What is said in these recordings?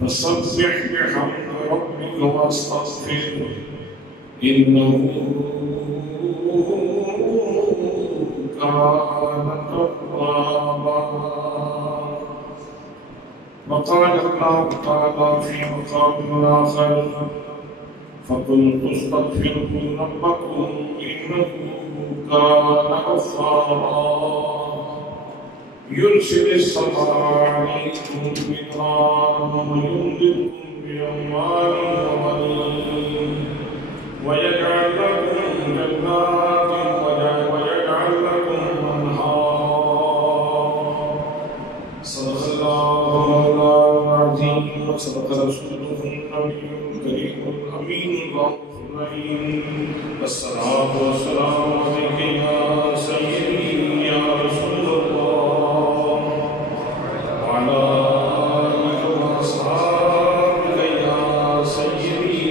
فسبح بحمد ربك واستغفره إنه كان توابا. وقال الله تعالى في مقام آخر فقلت استغفروا ربكم إنه كان غفارا يرسل السماء عليكم مدرارا ويمددكم بأموال وبنين ويجعل لكم جنات ويجعل لكم أنهارا. صدق الله العظيم وصدق رسوله النبي الكريم الأمين الأمين. والصلاة والسلام عليك يا سيدي يا رسول الله وعلى آلك وأصحابك يا سيدي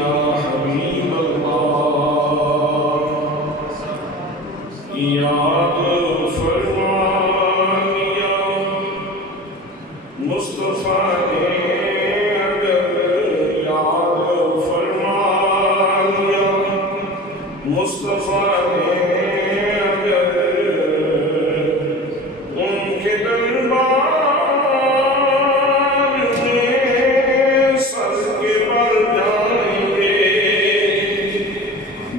يا حبيب الله. يا فرمان يا مصطفى مصطفیٰ نے اگر ان کے دربار میں سر کے بل جائیں گے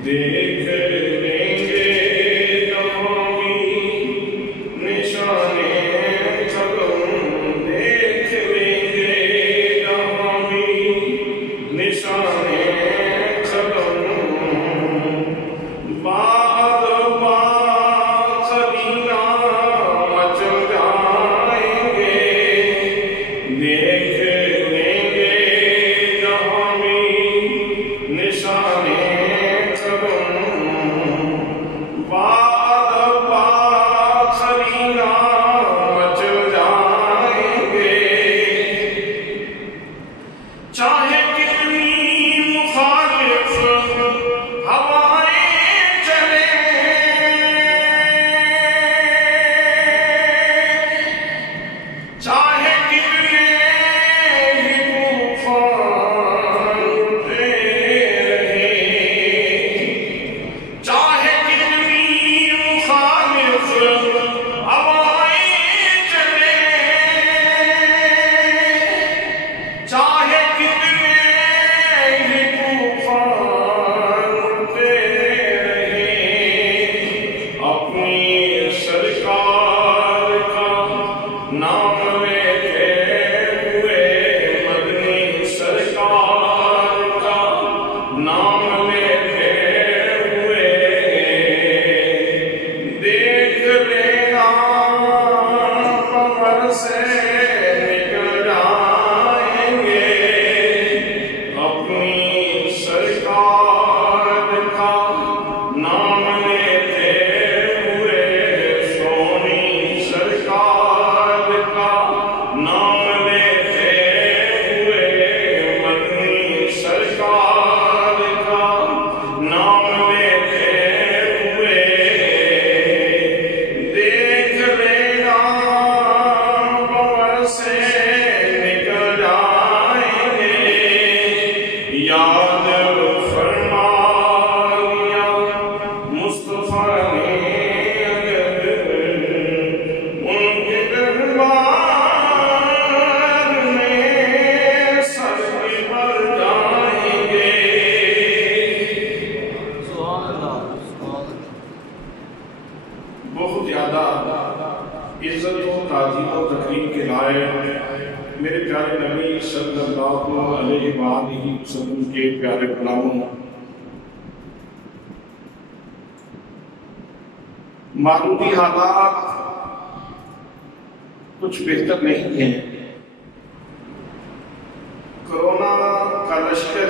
دیکھ لیں گے جہاں بھی نشان قدم دیکھ لیں گے جہاں بھی نشان چاہے کتنے اللہ علیہ وآلہ وسلم کے پیارے غلاموں، معمولی حالات کچھ بہتر نہیں ہیں۔ کرونا کا لشکر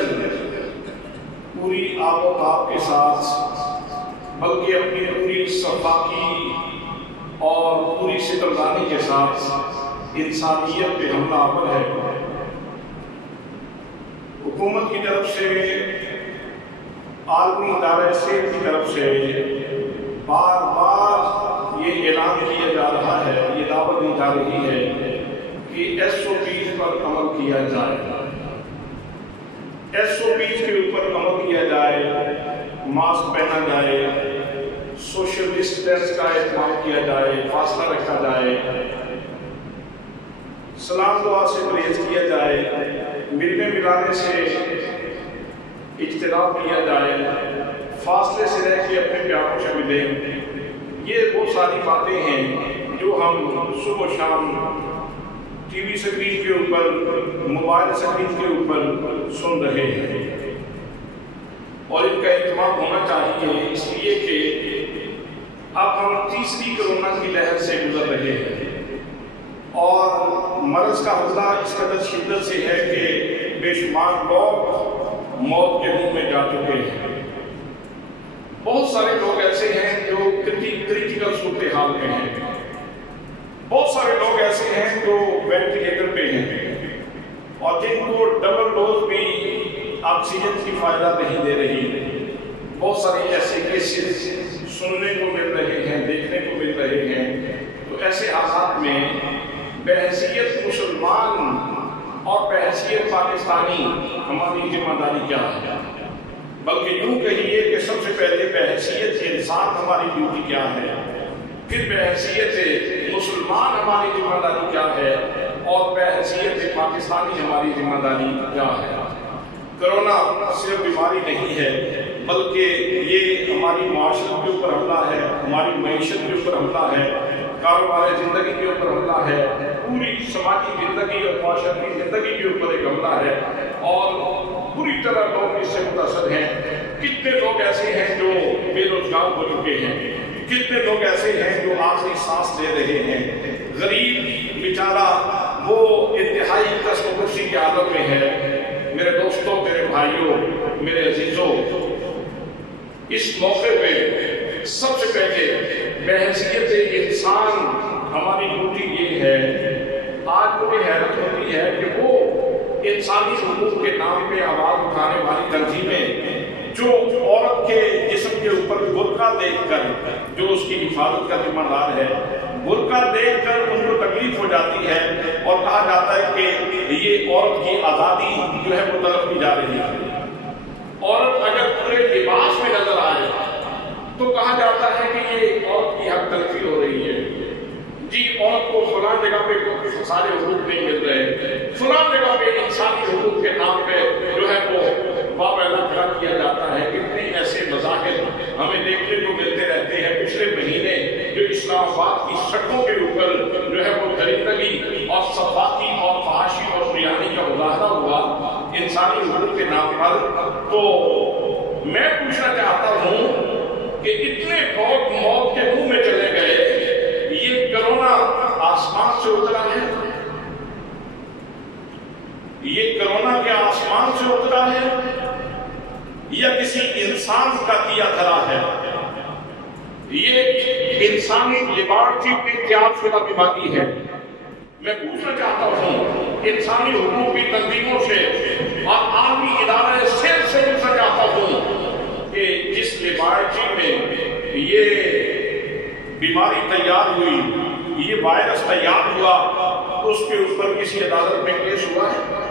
پوری آب و تاب کے ساتھ بلکہ اپنی پوری صفاقی اور پوری ستمدانی کے ساتھ انسانیت پہ حملہ آور ہے۔ حکومت کی طرف سے، عالمی ادارہ صحت کی طرف سے بار بار یہ اعلان کیا جا رہا ہے، یہ دعوت دی جا رہی ہے کہ SOPs پر عمل کیا جائے، SOPs کے اوپر عمل کیا جائے، ماسک پہنا جائے، سوشل ڈسٹینس کا اہتمام کیا جائے، فاصلہ رکھا جائے، سلام دعا سے پرہیز کیا جائے، ملنے ملانے سے اجتناب کیا جائے، فاصلے سے رہ کے اپنے پیاروں سے ملیں۔ یہ بہت ساری باتیں ہیں جو ہم صبح و شام ٹی وی سکرین کے اوپر، موبائل سکرین کے اوپر سن رہے ہیں، اور ان کا اہتمام ہونا چاہیے، اس لیے کہ اب ہم تیسری کرونا کی لہر سے گزر رہے ہیں، اور مرض کا حملہ اس قدر شدت سے ہے کہ بے شمار لوگ موت کے منہ میں جا چکے ہیں۔ بہت سارے لوگ ایسے ہیں جو کریٹیکل صورتحال میں ہیں، بہت سارے لوگ ایسے ہیں جو وینٹیلیٹر پہ ہیں، اور جن کو ڈبل ڈوز بھی آکسیجن کی فائدہ نہیں دے رہی۔ بہت سارے ایسے کیسز سننے کو مل رہے ہیں، دیکھنے کو مل رہے ہیں۔ تو ایسے حالات میں بحیثیت مسلمان اور بحیثیت پاکستانی ہماری ذمہ داری کیا ہے؟ بلکہ یوں کہیے کہ سب سے پہلے بحیثیت انسان ہماری ڈیوٹی کیا ہے، پھر بحیثیت مسلمان ہماری ذمہ داری کیا ہے، اور بحیثیت پاکستانی ہماری ذمہ داری کیا ہے۔ کرونا صرف بیماری نہیں ہے، بلکہ یہ ہماری معاشرت کے اوپر حملہ ہے، ہماری معیشت کے اوپر حملہ ہے، کاروبار زندگی کے اوپر حملہ ہے، پوری سماجی زندگی اور معاشرتی زندگی کے اوپر ایک حملہ ہے، اور پوری طرح لوگ اس سے متاثر ہیں۔ کتنے لوگ ایسے ہیں جو بے روزگار ہو چکے ہیں، کتنے لوگ ایسے ہیں جو آخری سانس لے رہے ہیں، غریب بیچارہ وہ انتہائی کشم و کشی کے عالم میں ہے۔ میرے دوستوں، میرے بھائیوں، میرے عزیزوں، اس موقع پہ سب سے پہلے بحیثیت انسان ہماری ڈیوٹی یہ ہے۔ آج مجھے حیرت ہوتی ہے کہ وہ انسانی حقوق کے نام پہ آواز اٹھانے والی تنظیمیں جو عورت کے جسم کے اوپر برقع دیکھ کر، جو اس کی حفاظت کا ذمہ دار ہے، برقع دیکھ کر ان کو تکلیف ہو جاتی ہے اور کہا جاتا ہے کہ یہ عورت کی آزادی جو ہے وہ طلب کی جا رہی ہے۔ عورت اگر پورے لباس میں نظر آئے تو کہا جاتا ہے کہ یہ عورت کی حق تلفی ہو رہی ہے۔ جی، عورت کو فلاں جگہ پہ سارے حقوق نہیں مل رہے، فلاں جگہ پہ انسانی حقوق کے نام پہ جو ہے وہ واویلا کھڑا کیا جاتا ہے۔ کتنے ایسے مظاہر ہمیں دیکھنے کو ملتے رہتے ہیں۔ پچھلے مہینے جو اسلام آباد کی سڑکوں کے اوپر جو ہے وہ درندگی اور صفاقی اور فحاشی اور بیانی کا مظاہرہ ہوا انسانی حقوق کے نام پر، تو میں پوچھنا چاہتا ہوں کہ اتنے لوگ موت کے منہ میں چلے گئے، یہ کرونا آسمان سے اترا ہے؟ یہ کرونا کیا آسمان سے اترا ہے یا کسی انسان کا کیا دھرا ہے؟ یہ انسانی لیبارٹری پہ تیار شدہ بیماری ہے۔ میں پوچھنا چاہتا ہوں انسانی حقوق کی تنظیموں سے اور عالمی ادارے سے پوچھنا چاہتا ہوں کہ جس لیبارٹری میں یہ بیماری تیار ہوئی، یہ وائرس تیار ہوا، اس کے اوپر کسی عدالت میں کیس ہوا ہے؟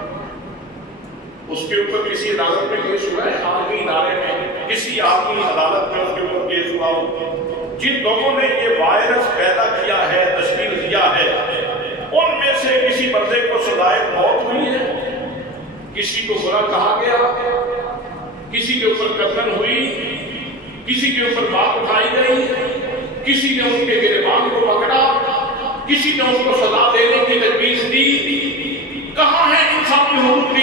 اس کے اوپر کسی عدالت میں کیس ہوا ہے؟ عالمی ادارے میں کسی عالمی عدالت میں اس کے اوپر کیس ہوا ہو؟ جن لوگوں نے یہ وائرس پیدا کیا ہے، تشکیل دیا ہے، ان میں سے کسی بندے کو سزائے موت ہوئی ہے؟ کسی کو برا کہا گیا؟ کسی کے اوپر قتل ہوئی؟ کسی کے اوپر بات اٹھائی گئی؟ کسی نے ان کے گریبان کو پکڑا؟ کسی نے ان کو سزا دینے کی تجویز دی؟ کہاں ہے انسانی حقوق کی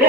2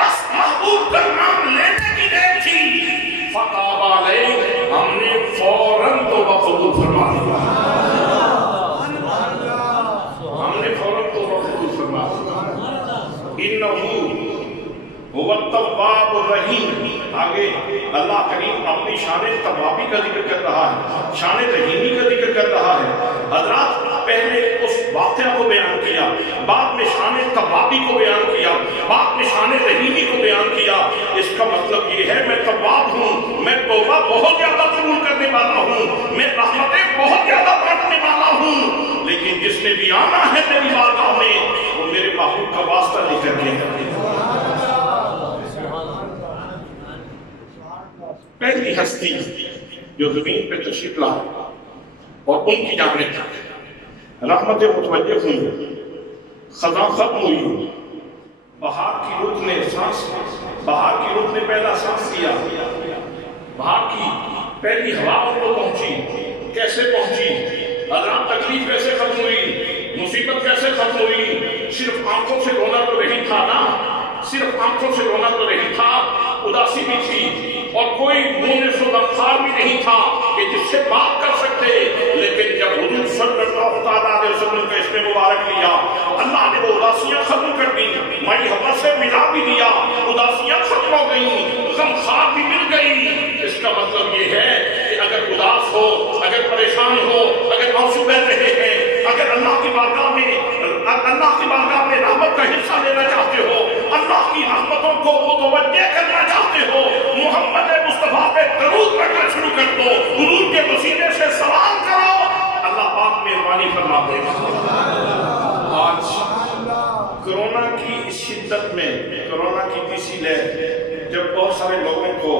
بس محبوب کا نام لینے کی دیر تھی، فتاب علیہ، ہم نے فوراً توبہ قبول فرما لیا، ہم نے فوراً توبہ قبول فرما لیا۔ انہو هو التواب الرحیم، آگے اللہ کریم اپنی شان توابی کا ذکر کر رہا ہے، شان رحیمی کا ذکر کر رہا ہے۔ حضرات پہلے اس واقعہ کو بیان کیا، بعد میں شان توابی کو بیان کیا، بعد میں شان رحیمی کو بیان کیا۔ اس کا مطلب یہ ہے میں تواب ہوں، میں توبہ بہت زیادہ قبول کرنے والا ہوں، میں رحمتیں بہت زیادہ بانٹنے والا ہوں، لیکن جس نے بھی آنا ہے میری بارگاہ میں وہ میرے محبوب کا واسطہ لے کر کے پہلی ہستی جو زمین پہ تشریف لائے اور ان کی جانب رحمت متوجہ ہوئی، خزاں ختم ہوئی، بہار کی رت نے پہلا سانس لیا، بہار کی پہلی ہوا ان کو پہنچی، کیسے پہنچی؟ حضرات تکلیف کیسے ختم ہوئی؟ مصیبت کیسے ختم ہوئی؟ صرف آنکھوں سے رونا تو نہیں تھا نا، صرف آنکھوں سے رونا تو نہیں تھا، اداسی بھی تھی، اور کوئی مونس و غمخوار بھی نہیں تھا کہ جس سے بات کر سکتے، لیکن جب حضور صلی اللہ علیہ وسلم کا اس نے مبارک لیا، اللہ نے وہ اداسیاں ختم کر دی، مائی ہوا سے ملا بھی دیا، اداسیاں ختم ہو گئیں، غمخوار بھی مل گئی۔ اس کا مطلب یہ ہے کہ اگر اداس ہو، اگر پریشان ہو، اگر آنسو بہہ رہے ہیں، اگر اللہ کی بارگاہ میں رحمت کا حصہ لینا چاہتے ہو، اللہ کی رحمتوں کو متوجہ کرنا چاہتے ہو، محمد مصطفیٰ پہ درود پڑھنا شروع کر دو، حضور کے وسیلے سے سلام کرو، اللہ پاک مہربانی فرما دے گا۔ آج کرونا کی اس شدت میں، کرونا کی تیسری لہر جب بہت سارے لوگوں کو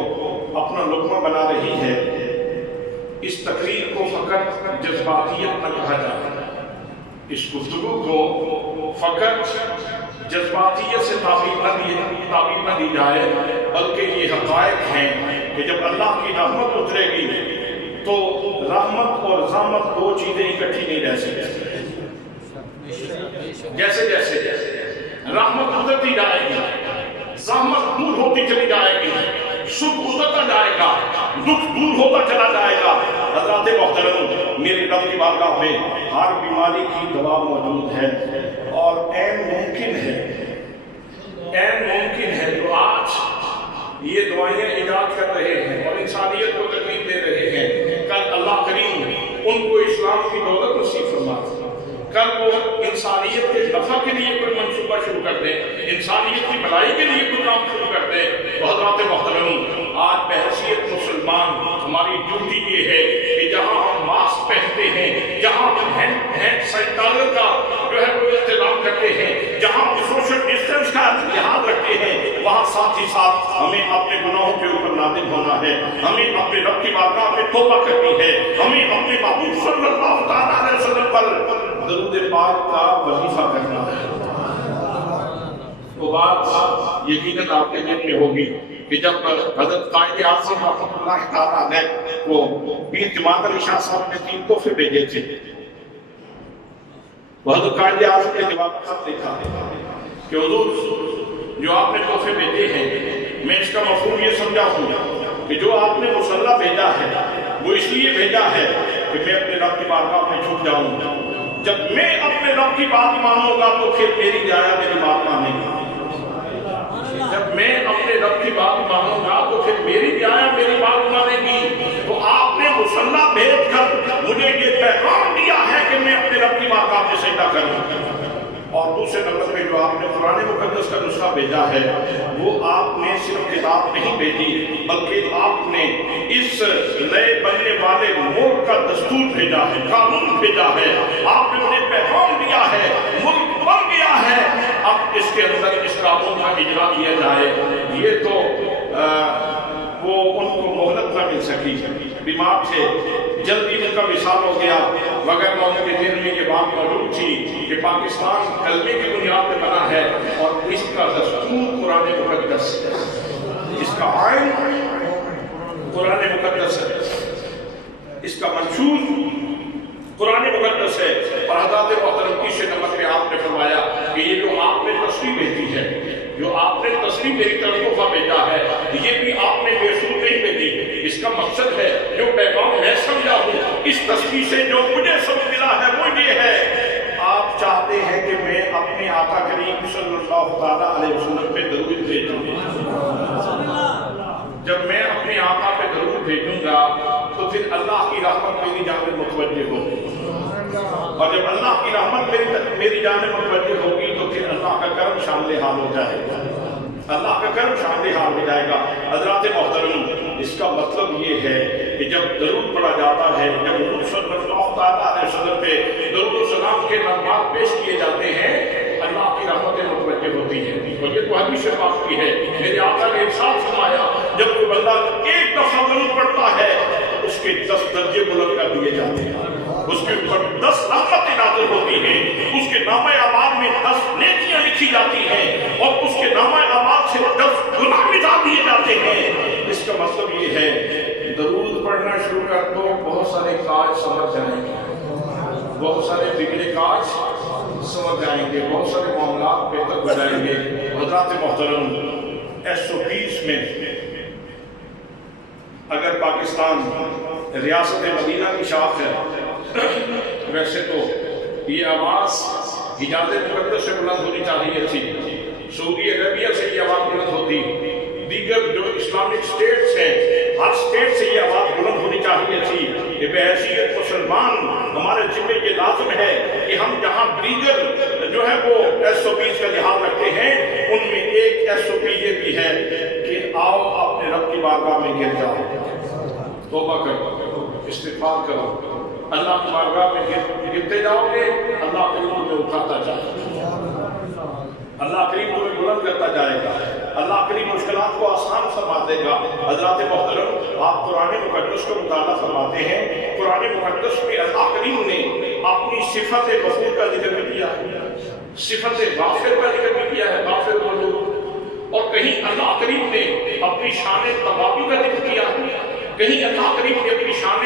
اپنا لقمہ بنا رہی ہے، اس تقریر کو فقط جذباتیت نہ کہا جائے، اس گفتگو کو فقط جذباتیت سے تعبیر نہ دی جائے، بلکہ یہ حقائق ہیں کہ جب اللہ کی رحمت اترے گی تو رحمت اور زحمت دو چیزیں اکٹھی نہیں رہ سکتی۔ جیسے جیسے رحمت اترتی جائے گی، زحمت دور ہوتی چلی جائے گی، سکھ اترتا جائے گا، دکھ دور ہوتا چلا جائے گا۔ حضرات محترم، میرے رب کی بارگاہ میں ہر بیماری کی دوا موجود ہے، اور این ممکن ہے جو آج یہ دوائیں ایجاد کر رہے ہیں اور انسانیت کو تکلیف دے رہے ہیں، کل اللہ کریم ان کو اسلام کی دولت نصیب فرما، کل وہ انسانیت کے نفع کے لیے کوئی منصوبہ شروع کر دیں، انسانیت کی بھلائی کے لیے کوئی کام شروع کر دیں۔ حضرات محترم، آج بحیثیت مسلمان ہماری ڈیوٹی یہ ہے کہ جہاں ہم ماسک پہنتے ہیں، جہاں ہم ہینڈ سینیٹائزر کا جو ہے وہ انتظام کرتے ہیں، جہاں ہم سوشل ڈسٹینس کا لحاظ رکھتے ہیں، وہاں ساتھ ہی ساتھ ہمیں اپنے گناہوں کے اوپر نادم ہونا ہے، ہمیں اپنے رب کی بارگاہ میں توبہ کرنی ہے، ہمیں اپنے محبوب صلی اللہ علیہ وسلم پر درود پاک کا وظیفہ کرنا ہے۔ وہ بات یقیناً آپ کے ذہن میں ہوگی کہ جب حضرت قائد اعظم رحمۃ اللہ تعالیٰ علیہ کو پیر جماعت علی شاہ صاحب نے 3 تحفے بھیجے تھے، وہ حضرت قائد اعظم نے جواب خط لکھا کہ حضور جو آپ نے تحفے بھیجے ہیں، میں اس کا مفہوم یہ سمجھا ہوں کہ جو آپ نے مصلح بھیجا ہے وہ اس لیے بھیجا ہے کہ میں اپنے رب کی بارگاہ میں جھک جاؤں، جب میں اپنے رب کی بات مانوں گا تو پھر میری رعایا میری بات مانے گی، جب میں اپنے رب کی بات مانوں گا تو پھر میری رعایا میری بات مانے گی۔ تو آپ نے مصلح بھیج کر مجھے یہ پیغام دیا ہے کہ میں اپنے رب کی بارگاہ میں سجدہ کروں، اور دوسرے نمبر پہ جو آپ نے قرآن مقدس کا نسخہ بھیجا ہے وہ آپ نے صرف کتاب نہیں بھیجی بلکہ آپ نے اس نئے بننے والے ملک کا دستور بھیجا ہے، قانون بھیجا ہے، آپ نے مجھے پیغام دیا ہے، ملک بن گیا ہے، اب اس کے اندر اس قانون کا اجرا کیا جائے۔ یہ تو وہ ان کو مہلت نہ مل سکی، بیمار تھے، جلدی ان کا وصال ہو گیا، مگر ان کے دل میں یہ بات موجود تھی کہ پاکستان کلمے کی بنیاد پہ بنا ہے اور اس کا دستور قرآن مقدس ہے، اس کا آئین قرآن مقدس ہے، اس کا منشور قرآن مقدس ہے۔ اور حضرات محترم تیسرے نمبر پہ آپ نے فرمایا کہ یہ جو آپ نے تصویر بھیجی ہے جو آپ نے تصریح میری طرف تحفہ بھیجا ہے یہ بھی آپ نے بے سود نہیں بھیجی. اس کا مقصد ہے جو پیغام میں سمجھا ہوں اس تصریح سے جو مجھے سمجھ ملا ہے وہ یہ ہے آپ چاہتے ہیں کہ میں اپنے آقا کریم صلی اللہ تعالیٰ علیہ وسلم پہ درود بھیجوں. جب میں اپنے آقا پہ درود بھیجوں گا تو پھر اللہ کی رحمت میری جانب متوجہ ہوگی اور جب اللہ کی رحمت میری جانب متوجہ ہوگی تو پھر اللہ کا کرم شامل حال ہو جائے گا. اللہ کا کرم شامل حال ہو جائے گا. حضرات محترم اس کا مطلب یہ ہے کہ جب درود پڑھا جاتا ہے جب حضور صلی اللہ تعالیٰ علیہ وسلم پہ درود و سلام کے نغمات پیش کیے جاتے ہیں اللہ کی رحمتیں متوجہ ہوتی ہیں. اور یہ تو حدیث پاک کی ہے. میرے آقا نے ارشاد فرمایا جب کوئی بندہ ایک دفعہ درود پڑھتا ہے اس کے 10 درجے بلند کر دیے جاتے ہیں. اس کے اوپر 10 رحمتیں نازل ہوتی ہیں. اس کے نامہ اعمال میں 10 نیکیاں لکھی جاتی ہیں اور اس کے نامہ اعمال سے 10 گناہ مٹا دیے جاتے ہیں. اس کا مطلب یہ ہے درود پڑھنا شروع کر دو بہت سارے کاج سمجھ جائیں گے بہت سارے بگڑے کاج سمجھ جائیں گے بہت سارے معاملات بہتر ہو جائیں گے. حضرات محترم SOPs میں اگر پاکستان ریاست مدینہ کی شاخ ہے ویسے تو یہ آواز حجاز مقدس سے بلند ہونی چاہیے تھی. سعودی عربیہ سے یہ آواز بلند ہوتی. دیگر جو اسلامک سٹیٹس ہیں ہر سٹیٹ سے یہ آواز بلند ہونی چاہیے تھی. کہ بحیثیت مسلمان ہمارے ذمہ یہ لازم ہے کہ ہم جہاں دیگر جو ہے وہ SOPs کا لحاظ رکھتے ہیں ان میں ایک SOP یہ بھی ہے کہ آؤ اپنے رب کی بارگاہ میں گر جاؤ توبہ کرو استغفار کرو. اللہ کی بارگاہ میں گرتے جاؤ گے اللہ کریم تمہیں اٹھاتا جائے گا. اللہ کریم تمہیں بلند کرتا جائے گا. اللہ کریم مشکلات کو آسان فرما دے گا. حضرات محترم آپ قرآن مقدس کو مطالعہ فرماتے ہیں. قرآن مقدس میں اللہ کریم نے اپنی صفت غفور کا ذکر بھی کیا ہے صفت غافر کا ذکر بھی کیا ہے غافر ملوک. اور کہیں اللہ کریم نے اپنی شان توابی کا ذکر کیا ہے. کہیں اللہ کریم نے اپنی شان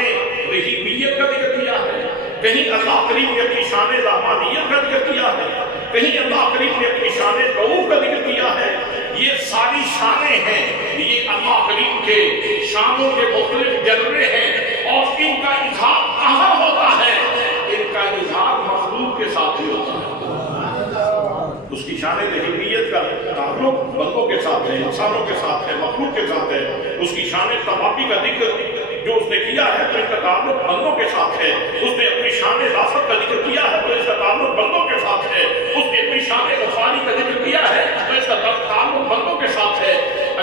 رحیمیت کا ذکر کیا ہے. کہیں اللہ کریم نے اپنی شان رحمانیت کا ذکر کیا ہے. کہیں اللہ کریم نے اپنی شان رؤوف کا ذکر کیا ہے. یہ ساری شانیں ہیں یہ اللہ کریم کے شانوں کے مختلف جلوے ہیں اور ان کا اظہار کہاں ہوتا ہے ان کا اظہار مخلوق کے ساتھ ہی ہوتا ہے. اس کی شان رحیمیت کا تعلق بندوں کے ساتھ ہے انسانوں کے ساتھ ہے مخلوق کے ساتھ ہے. اس کی شان توابی کا ذکر جو اس نے کیا ہے تو اس کا تعلق بندوں کے ساتھ ہے. اس نے اپنی شان رافت کا ذکر کیا ہے تو اس کا تعلق بندوں کے ساتھ ہے. اس نے اپنی شان غفاری کا ذکر کیا ہے تو اس کا تعلق بندوں کے ساتھ ہے.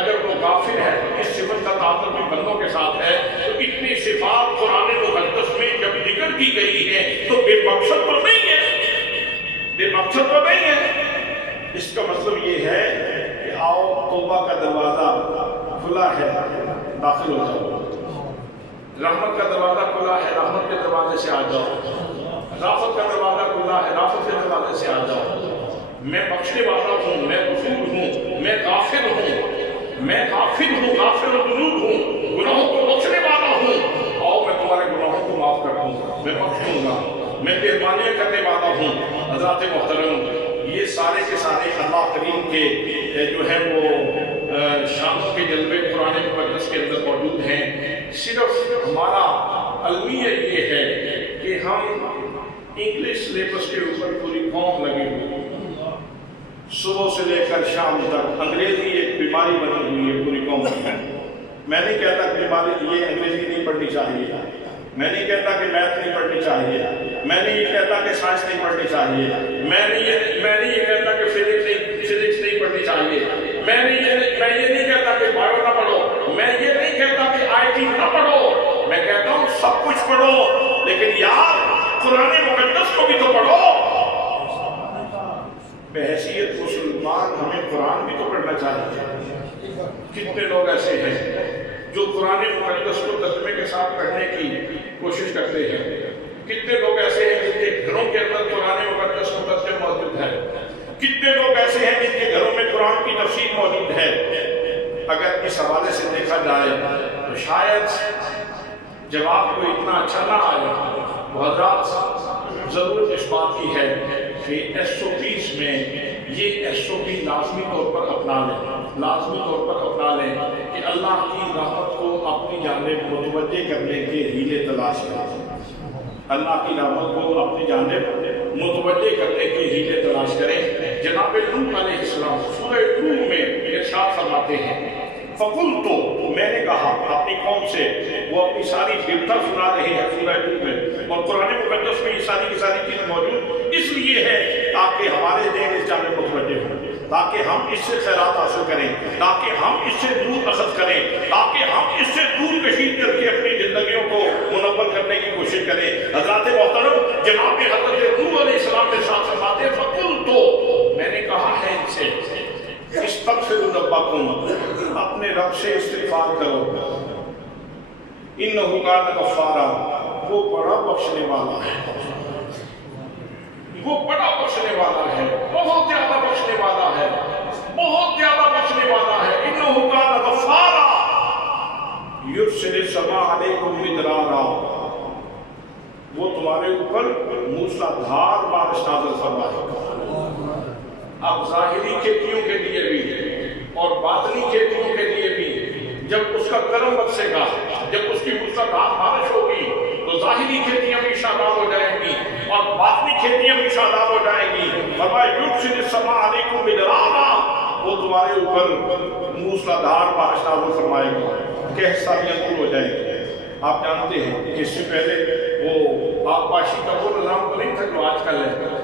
اگر وہ غافر ہے تو اس صفت کا تعلق بھی بندوں کے ساتھ ہے. تو اتنی صفات قرآن مقدس میں جب ذکر کی گئی ہے تو بے مقصد تو نہیں ہے بے مقصد تو نہیں ہے. اس کا مطلب یہ ہے کہ آؤ توبہ کا دروازہ کھلا ہے داخل ہو جاؤ. رحمت کا دروازہ کھلا ہے رحمت کے دروازے سے آ جاؤ. رافت کا دروازہ کھلا ہے رافت کے دروازے سے آ جاؤ. میں بخشنے والا ہوں میں غفور ہوں میں غافر ہوں میں غافر ہوں غافر الذنوب ہوں گناہوں کو بخشنے والا ہوں. آؤ میں تمہارے گناہوں کو معاف کر دوں میں بخشوں گا میں مہربانیاں کرنے والا ہوں. حضرات محترم یہ سارے کے سارے اللہ کریم کے جو ہے وہ شانوں کے جلوے قرآن مقدس کے اندر موجود ہیں. صرف ہمارا المیہ یہ ہے کہ ہم انگلش سلیبس کے اوپر پوری قوم لگے ہوئے صبح سے لے کر شام تک. انگریزی ایک بیماری بنی ہوئی ہے پوری قوم کی. میں نہیں کہتا کہ بیماری یہ انگریزی نہیں پڑھنی چاہیے. میں نہیں کہتا کہ میتھ نہیں پڑھنی چاہیے. میں نہیں یہ کہتا کہ سائنس نہیں پڑھنی چاہیے. میں نہیں یہ کہتا کہ فزکس نہیں پڑھنی چاہیے. میں یہ نہیں کہتا کہ بایو نہ پڑھو. میں یہ نہیں کہتا کہ IT نہ پڑھو. میں کہتا ہوں سب کچھ پڑھو لیکن یار قرآن مقدس کو بھی تو پڑھو. بحیثیت مسلمان ہمیں قرآن بھی تو پڑھنا چاہیے. کتنے لوگ ایسے ہیں جو قرآن مقدس کو ترجمے کے ساتھ پڑھنے کی کوشش کرتے ہیں. کتنے لوگ ایسے ہیں جن کے گھروں کے اندر قرآن مقدس کو ترجمہ موجود ہے. کتنے لوگ ایسے ہیں جن کے گھروں میں قرآن کی تفسیر موجود ہے. اگر اس حوالے سے دیکھا جائے تو شاید جواب کو اتنا اچھا نہ آئے. حضرات ضرورت اس بات کی ہے کہ SOPs میں یہ SOP لازمی طور پر اپنا لیں کہ اللہ کی رحمت کو اپنی جانب متوجہ کرنے کے ہیلے تلاش کریں، اللہ کی رحمت کو اپنی جانب متوجہ کرنے کے ہیلے تلاش کریں۔ جناب نوح علیہ السلام سورہ نوح میں ارشاد فرماتے ہیں فَقُلْتُ، میں نے کہا اپنی قوم سے، وہ اپنی ساری برتا سنا رہے ہیں سورہ نوح میں، اور قرآن مقدس میں یہ ساری کی ساری چیز موجود اس لیے ہے تاکہ ہمارے ذہن اس جانب متوجہ ہوں، تاکہ ہم اس سے خیرات حاصل کریں، تاکہ ہم اس سے دور اخذ کریں، تاکہ ہم اس سے دور کشید کر کے اپنی زندگیوں کو منور کرنے کی کوشش کریں۔ حضرات محترم، جناب حضرت نوح علیہ السلام کے ساتھ فرماتے ہیں فَقُلْتُ، میں نے کہا ہے ان سے استغفروا ربکم، اپنے رب سے استغفار کرو، انہ کان غفارا، وہ بڑا بخشنے والا ہے، وہ بڑا بخشنے والا ہے، بہت زیادہ بخشنے والا ہے، بہت زیادہ بخشنے والا ہے۔ انہ کان غفارا یرسل السماء علیکم مدرارا، وہ تمہارے اوپر موسلادھار بارش نازل فرمائے گا۔ اب ظاہری کھیتیوں کے لیے بھی اور باطنی کھیتیوں کے لیے بھی جب اس کا کرم برسے گا، جب اس کی موسلادھار بارش ہوگی تو ظاہری کھیتیاں بھی شاداب ہو جائیں گی اور باطنی کھیتیاں بھی شاداب ہو جائیں گی۔ فرمایا یرسل السماء علیکم مدرارا، وہ تمہارے اوپر موسلادھار بارش نازل فرمائے گا کہ سالیاں دور ہو جائیں گی۔ آپ جانتے ہیں کہ اس سے پہلے وہ آبپاشی کا وہ نظام تو نہیں تھا جو آج کل ہے،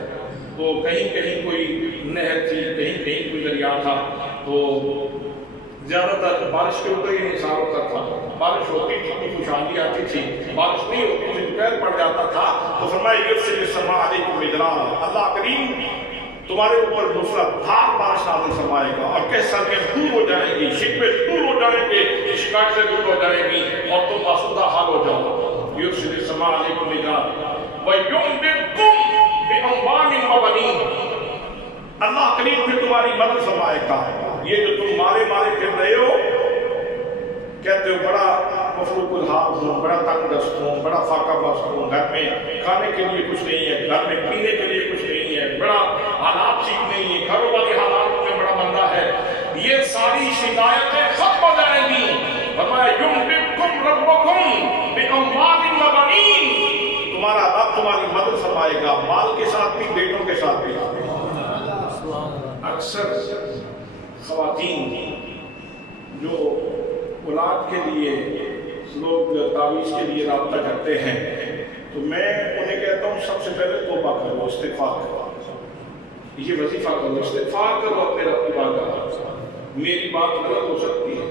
تو کہیں کہیں کوئی نہر تھی، کہیں کہیں کوئی دریا تھا، تو زیادہ تر بارش کے اوپر ہی نثار ہوتا تھا۔ بارش ہوتی تھی تو خوشحالی آتی تھی، بارش نہیں ہوتی تھی دوپہر پڑ جاتا تھا۔ تو فرمایا یرسل السماء علیکم مدرارا، اللہ کریم تمہارے اوپر موسلادھار بارش نازل فرمائے گا اور کہ سالیاں دور ہو جائیں گی، شکوے دور ہو جائیں گے، شکایتیں دور ہو جائیں گی اور تم آسودہ حال ہو جاؤ۔ یرسل السماء علیکم مدرارا وَيُمْدِدْكُمْ بِأَمْوَالٍ وَبَنِينَ، اللہ کریم پھر تمہاری مدد فرمائے گا۔ یہ جو تم مارے پھر رہے ہو، کہتے ہو بڑا مفلوق الحال ہوں، بڑا تنگ دست ہوں، بڑا فاقہ بست ہوں، گھر میں کھانے کے لیے کچھ نہیں ہے، گھر میں پینے کے لیے کچھ نہیں ہے، بڑا حالات ٹھیک نہیں ہے، گھروں والے حالات میں بڑا بندہ ہے، یہ ساری شکایتیں ختم ہو جائیں گی۔ فرمایا یمددکم ربکم باموال وبنین، تمہارا رب تمہاری مدد فرمائے گا، مال کے ساتھ بھی بیٹوں کے ساتھ بھی۔ اکثر خواتین جو اولاد کے لیے لوگ تعویذ کے لیے رابطہ کرتے ہیں تو میں انہیں کہتا ہوں سب سے پہلے توبہ کرو، استغفار کرو، یہ وظیفہ کرو، استغفار کرو اپنے رب کی بارگاہ۔ میری بات غلط ہو سکتی ہے،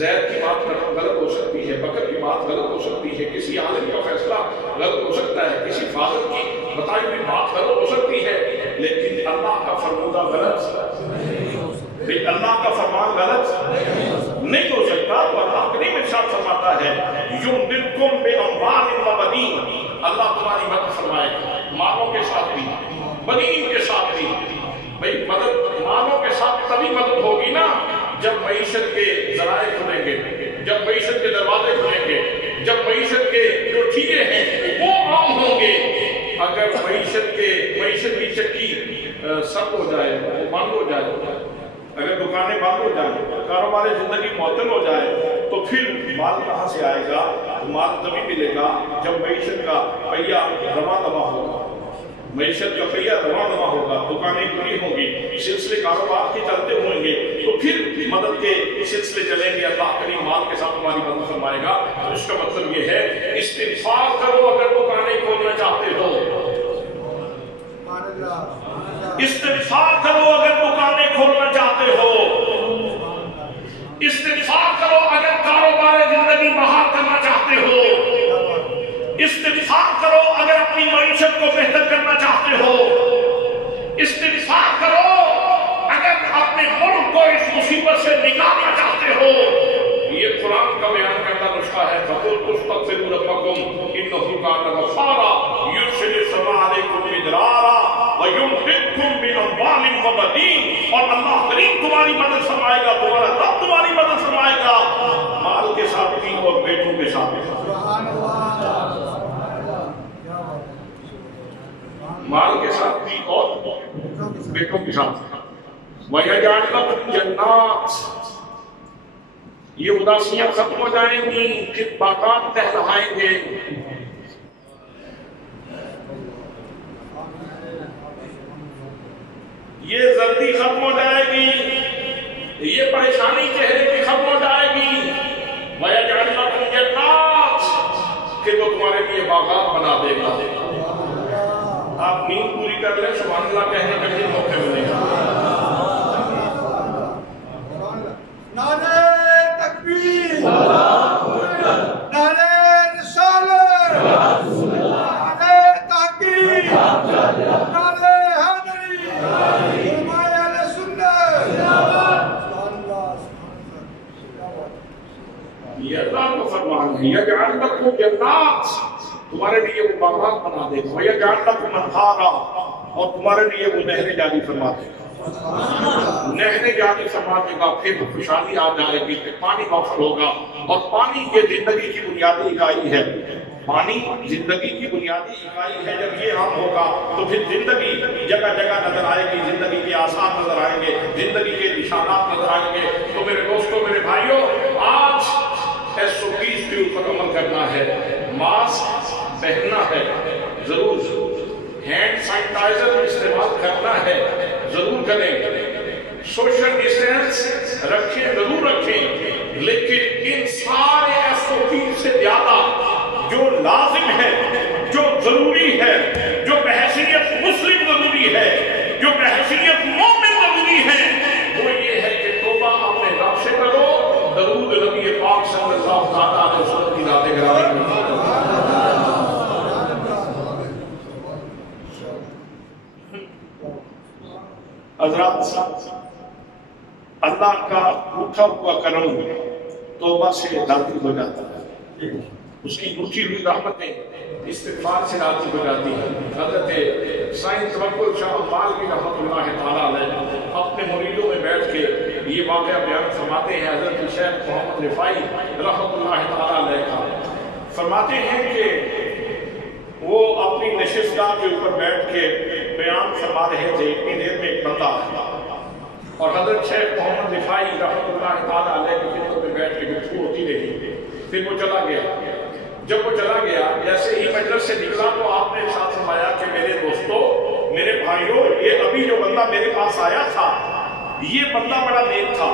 زید کی بات غلط ہو سکتی ہے، بکر کی بات غلط ہو سکتی ہے، کسی عالم کا فیصلہ غلط ہو سکتا ہے، کسی فاضل کی بتائی ہوئی بات غلط ہو سکتی ہے، لیکن اللہ کا فرمودہ غلط، اللہ کا فرمان غلط نہیں ہو سکتا۔ تو اللہ کریم ارشاد فرماتا ہے یمددکم باموال وبنین، اللہ تمہاری مدد فرمائے گا، مالوں کے ساتھ بھی، بنین کے ساتھ بھی۔ بھئی مدد مالوں کے ساتھ تبھی مدد ہوگی نا جب معیشت کے ذرائع کھلیں گے، جب معیشت کے دروازے کھلیں گے، جب معیشت کے جو ٹھیکے ہیں وہ عام ہوں گے۔ اگر معیشت کی چکی سب ہو جائے، وہ بند ہو جائے، اگر دکانیں بند ہو جائیں، کاروبار زندگی معطل ہو جائے تو پھر مال کہاں سے آئے گا؟ مال تبھی ملے گا جب معیشت کا پہیہ رواں دواں ہوگا، معیشت کا پہیہ رواں دواں ہوگا، دکانیں کھلی ہوں گی، سلسلے کاروبار کے چلتے ہوئیں گے تو پھر مدد کے سلسلے چلیں گے، اللہ کریم مال کے ساتھ تمہاری مدد فرمائے گا۔ تو اس کا مطلب یہ ہے استغفار کرو اگر دکانیں کھولنا چاہتے ہو، استغفار کرو اگر دکانیں کھولنا چاہتے ہو، استغفار کرو اگر کاروبار زندگی بحال کرنا چاہتے ہو، استغفار کرو اگر اپنی معیشت کو بہتر کرنا چاہتے ہو، استغفار کرو اگر اپنے ملک کو اس مصیبت سے نکالنا چاہتے ہو۔ یہ قرآن کا بیان کرتا نسخہ ہے فَقُلْتُ اسْتَغْفِرُوا رَبَّكُمْ إِنَّهُ كَانَ غَفَّارًا يُرْسِلِ السَّمَاءَ عَلَيْكُمْ مِدْرَارًا وَيُمْدِدْكُمْ بِأَمْوَالٍ وَبَنِينَ، اور اللہ کریم تمہاری مدد فرمائے گا، تمہارا رب تمہاری مدد فرمائے گا، مال کے ساتھ بھی اور بیٹوں کے ساتھ بھی، مال کے ساتھ بھی اور بیٹوں کے ساتھ وَيَجْعَلْ لَكُمْ جَنَّاتٍ، یہ اداسیاں ختم ہو جائیں گی، پھر باغات لہلہائیں گے. یہ زردی ختم ہو جائے گی، یہ پریشانی چہرے کی ختم ہو جائے گی. وَيَجْعَلْ لَكُمْ جَنَّاتٍ، کہ وہ تمہارے لیے باغات بنا دے گا. آپ نیند پوری کر لیں، سبحان اللہ کہنے کے لیے موقع ملے گا. نعرہ تکبیر، نعرہ رسالت، نعرہ تحقیق، نعرہ حیدری، علماء اہل سنت. یہ اللہ کا فرمان ہے. یجعل لکم جنات، تمہارے لیے وہ باغات بنا دے گا. ویجعل لکم انہارا، اور تمہارے لیے وہ نہریں جاری فرما دے گا. نہریں جاری فرما دے گا، پھر خوشحالی آ جائے گی، پھر پانی وافر ہوگا. اور پانی یہ زندگی کی بنیادی اکائی ہے. پانی زندگی کی بنیادی اکائی ہے. جب یہ عام ہوگا تو پھر زندگی جگہ جگہ نظر آئے گی، زندگی کے آثار نظر آئیں گے، زندگی کے نشانات نظر آئیں گے. تو میرے دوستوں، میرے بھائیوں، آج SOPs کے اوپر عمل کرنا ہے. ماسک پہننا ہے ضرور، ہینڈ سینیٹائزر استعمال کرنا ہے ضرور کریں، سوشل ڈسٹینس رکھیں ضرور رکھیں. لیکن ان سارے SOPs سے زیادہ جو لازم ہے، جو ضروری ہے، جو بحیثیت مسلم ضروری ہے، جو بحیثیت مومن ضروری ہے، وہ یہ ہے کہ توبہ اپنے رب سے کرو، درود نبی پاک صلی اللہ علیہ وسلم کی ذات گرامی کو. حضرات، اللہ کا روٹھا ہوا کرم توبہ سے راضی ہو جاتا ہے. اس کی روٹھی ہوئی رحمتیں استغفار سے راضی ہو جاتی ہیں. حضرت سائنس توکل شاہ مالکی رحمۃ اللہ تعالیٰ علیہ اپنے مریدوں میں بیٹھ کے یہ واقعہ بیان فرماتے ہیں. حضرت شیخ محمد رفائی رحمۃ اللہ تعالیٰ علیہ کا فرماتے ہیں کہ وہ اپنی نشستگاہ کے اوپر بیٹھ کے بیان فرما رہے تھے. اتنی دیر میں ایک بندہ آیا اور حضرت شیخ محمد رفائی رحمۃ اللہ تعالیٰ علیہ کی خدمت میں بیٹھ کے گفتگو ہوتی رہی. پھر وہ چلا گیا. جب وہ چلا گیا، جیسے ہی مجلس سے نکلا تو آپ نے ساتھ فرمایا کہ میرے دوستو، میرے بھائیوں، یہ ابھی جو بندہ میرے پاس آیا تھا، یہ بندہ بڑا نیک تھا،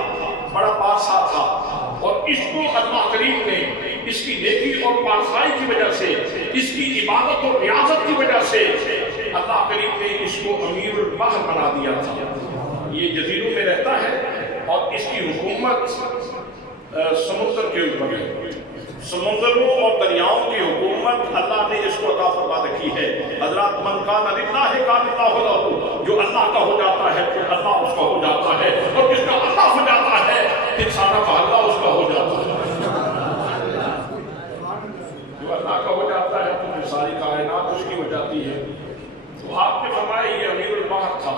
بڑا پارسا تھا، اور اس کو اللہ کریم نے اس کی نیکی اور پارسائی کی وجہ سے، اس کی عبادت اور ریاضت کی وجہ سے اللہ کریم نے اس کو امیر البحر بنا دیا تھا. یہ جزیروں میں رہتا ہے اور اس کی حکومت سمندر کے اوپر ہے. سمندروں اور دریاؤں کی حکومت اللہ نے اس کو عطا فرما رکھی ہے. حضرات، من کان للہ کان اللہ لہ، جو اللہ کا ہو جاتا ہے پھر اللہ اس کا ہو جاتا ہے، اور جس کا اللہ ہو جاتا ہے پھر سارا محلہ اس کا ہو جاتا ہے. جو اللہ کا ہو جاتا ہے تو پھر ساری کائنات اس کی ہو جاتی ہے. تو آپ نے فرمایا یہ امیر البحر تھا،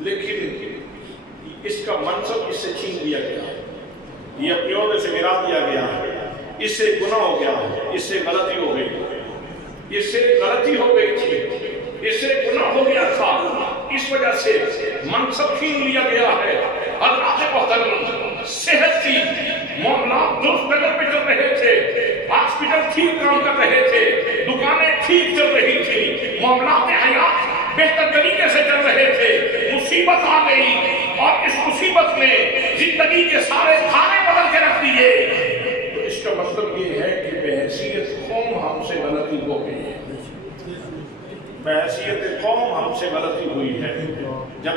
لیکن اس کا منصب اس سے چھین لیا گیا، یہ اپنے عہدے سے گرا دیا گیا، اس سے گناہ ہو گیا، اس سے غلطی ہو گئی، اس سے غلطی ہو گئی تھی، اس سے گناہ ہو گیا تھا، اس وجہ سے منصب چھین لیا گیا ہے. حضرات محترم، صحت کی معاملات درست نگر پہ چل رہے تھے، ہاسپٹل ٹھیک کام کر رہے تھے، دکانیں ٹھیک چل رہی تھی، معاملات حیات بہتر طریقے سے چل رہے تھے. مصیبت آ گئی اور اس مصیبت نے زندگی کے سارے دھارے بدل کے رکھ دیے. تو اس کا مطلب یہ ہے کہ بحیثیت قوم ہم سے غلطی ہو گئی ہے، بحیثیت قوم ہم سے غلطی ہوئی ہے. جب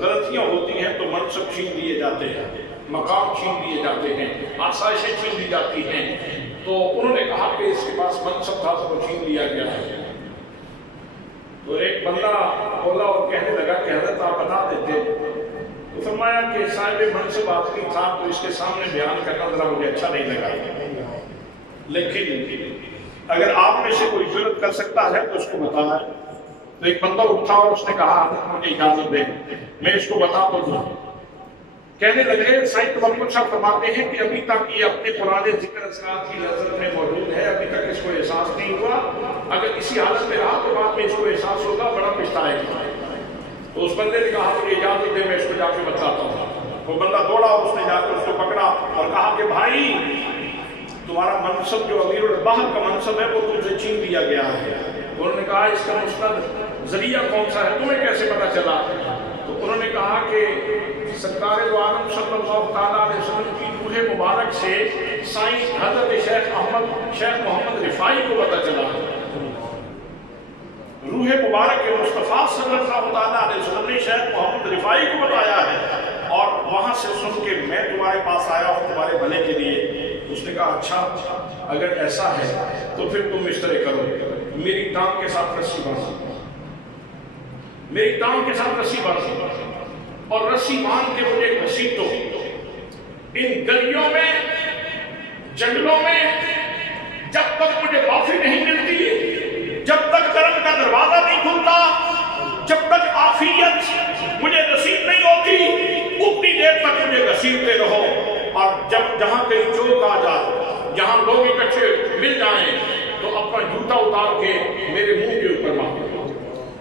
غلطیاں ہوتی ہیں تو منصب چھین لیے جاتے ہیں، مقام چھین لیے جاتے ہیں، آسائشیں چھین لی جاتی ہیں. تو انہوں نے کہا کہ اس کے پاس منصب تھا تو وہ چھین لیا گیا ہے. تو ایک بندہ بولا اور کہنے لگا کہ حضرت آپ بتا دیتے. تو فرمایا کہ صاحب منصب آدمی تھا تو اس کے سامنے بیان کرنا ذرا مجھے اچھا نہیں لگا، لیکن اگر آپ میں سے کوئی جرأت کر سکتا ہے تو اس کو بتانا. تو ایک بندہ اٹھا اور اس نے کہا حضرت مجھے اجازت دیں، میں اس کو بتا تو دوں. کہنے لگے سائنس توکل شاہ فرماتے ہیں کہ ابھی تک یہ اپنے پرانے ذکر اذکار کی لذت میں موجود ہے، ابھی تک اس کو احساس نہیں ہوا. اگر اسی حالت میں رہا تو بعد میں اس کو احساس ہوگا، بڑا پچھتائے گا. تو اس بندے نے کہا مجھے اجازت دے میں اس کو جا کے بتاتا ہوں. وہ بندہ دوڑا اور اس نے جا کر اس کو پکڑا اور کہا کہ بھائی تمہارا منصب جو امیر البحر کا منصب ہے وہ تم سے چھین لیا گیا ہے. انہوں نے کہا اس کا مستند ذریعہ کون سا ہے, تمہیں کیسے پتا چلا؟ تو انہوں نے کہا کہ سرکار دو عالم صلی اللہ تعالیٰ علیہ وسلم کی روح مبارک سے سائنس حضرت شیخ محمد رفاعی کو پتا چلا. روح مبارک کے مصطفیٰ صلی اللہ تعالیٰ علیہ وسلم نے شیخ محمد رفاعی کو بتایا ہے اور وہاں سے سن کے میں تمہارے پاس آیا ہوں تمہارے بھلے کے لیے. اس نے کہا اچھا اگر ایسا ہے تو پھر تم اس طرح کرو, میری ٹانگ کے ساتھ رسی باندھو, میری ٹانگ کے ساتھ رسی باندھو اور رسی باندھ کے مجھے گھسیٹ دو. ان گلیوں میں جنگلوں میں جب تک مجھے معافی نہیں ملتی, جب تک کرم کا دروازہ نہیں کھلتا, جب تک عافیت مجھے نصیب نہیں ہوتی, اتنی دیر تک مجھے گھسیٹتے رہو. اور جب جہاں کہیں چوک آ جائے, جہاں لوگ اکٹھے مل جائیں تو اپنا جوتا اتار کے میرے منہ کے اوپر مارو,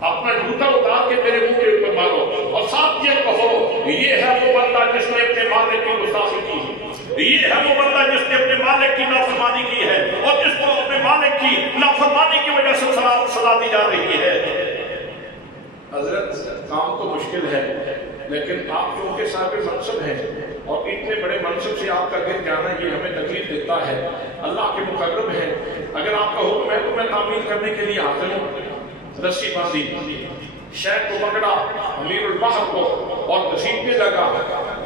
اپنا جوتا اتار کے میرے منہ کے اوپر مارو اور ساتھ یہ کہو یہ ہے وہ بندہ جس نے اپنے مالک کی گستاخی کی ہے, یہ ہے وہ بندہ جس نے اپنے مالک کی نافرمانی کی ہے اور جس کو اپنے مالک کی نافرمانی کی وجہ سے سزا دی جا رہی ہے. حضرت کام تو مشکل ہے لیکن آپ کیونکہ صاحب منصب ہیں اور اتنے بڑے منصب سے آپ کا گر جانا یہ ہمیں تکلیف دیتا ہے. اللہ کے مقرب ہے, اگر آپ کا حکم ہے تو میں تعمیل کرنے کے لیے حاضر ہوں. رسی باندھی, شیخ کو پکڑا امیر البحر کو اور گھسیٹنے لگا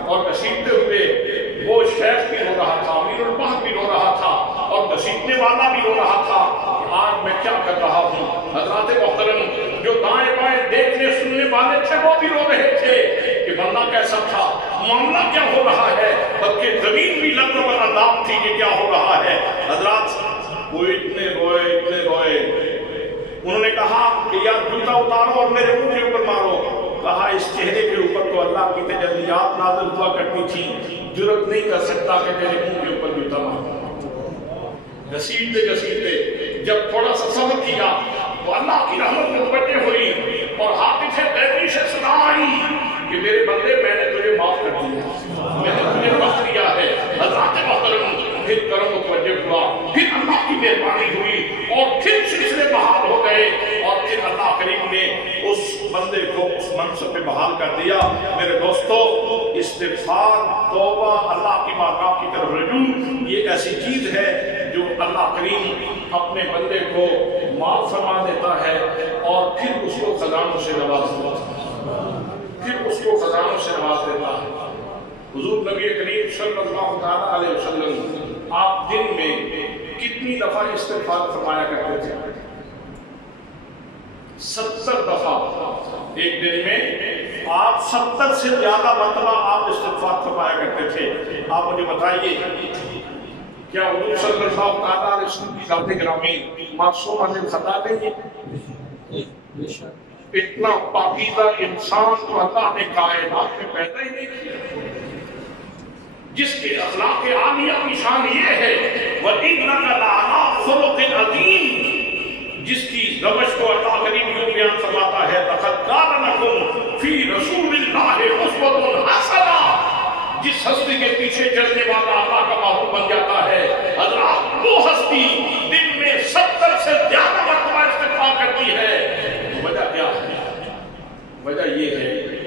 اور گھسیٹتے ہوئے وہ شیخ بھی رو رہا تھا, امیر البحر بھی رو رہا تھا اور گھسیٹنے والا بھی رو رہا تھا. آج میں کیا کر رہا ہوں؟ حضرات محترم جو دائیں بائیں دیکھنے سننے والے تھے وہ بھی رو رہے تھے کہ بندہ کیسا تھا, معاملہ کیا ہو رہا ہے, بلکہ زمین بھی لب پر انداز تھی کہ کیا ہو رہا ہے. حضرات وہ اتنے روئے اتنے روئے. انہوں نے کہا کہ یار جوتا اتارو اور میرے منہ کے اوپر مارو. کہا اس چہرے کے اوپر تو اللہ کی تجلیات نازل ہوا کرتی تھی, جرت نہیں کر سکتا کہ تیرے منہ کے اوپر جوتا مارو. گھسیٹتے گھسیٹتے جب تھوڑا سا صبر کیا تو اللہ کی رحمت متوجہ ہوئی اور حافظ بیدری سے صدا آئی کہ میرے بندے میں نے تجھے معاف کر دیا, میں نے تجھے بخش دیا ہے. حضرات محترم پھر کرم متوجہ ہوا, پھر اللہ کی مہربانی ہوئی اور پھر سلسلے بحال ہو گئے اور پھر اللہ کریم نے اس بندے کو اس منصب پہ بحال کر دیا. میرے دوستو استغفار, توبہ, اللہ کی بارگاہ کی طرف رجوع یہ ایسی چیز ہے جو اللہ کریم اپنے بندے کو معاف فرما دیتا ہے اور پھر اس کو خزانوں سے نواز دیتا ہے, پھر اس کو خزانوں سے نواز دیتا ہے. حضور نبی کریم صلی اللہ تعالیٰ علیہ وسلم آپ دن میں کتنی دفعہ استغفار فرمایا کرتے تھے؟ 70 دفعہ ایک دن میں آپ 70 سے زیادہ مرتبہ آپ استغفار فرمایا کرتے تھے. آپ مجھے بتائیے کیا حضور صلی اللہ تعالیٰ علیہ وسلم کی ذات گرامی معصوم عن الخطا نہیں؟ اتنا پاکیزہ انسان تو اللہ نے کائنات میں پیدا ہی نہیں کیا جس کے اخلاق عالیہ کی شان یہ ہے وَإِنَّكَ لَعَلَىٰ خُلُقٍ عَظِيمٍ, جس کی روش کو اللہ کریم یوں بیان فرماتا ہے لَقَدْ كَانَ لَكُمْ فِي رَسُولِ اللَّهِ أُسْوَةٌ حَسَنَةٌ. جس ہستی کے پیچھے چلنے والا اللہ کا محبوب بن جاتا ہے, حضرات وہ ہستی دن میں 70 سے زیادہ مرتبہ استغفار کرتی ہے. وجہ کیا ہے؟ وجہ یہ ہے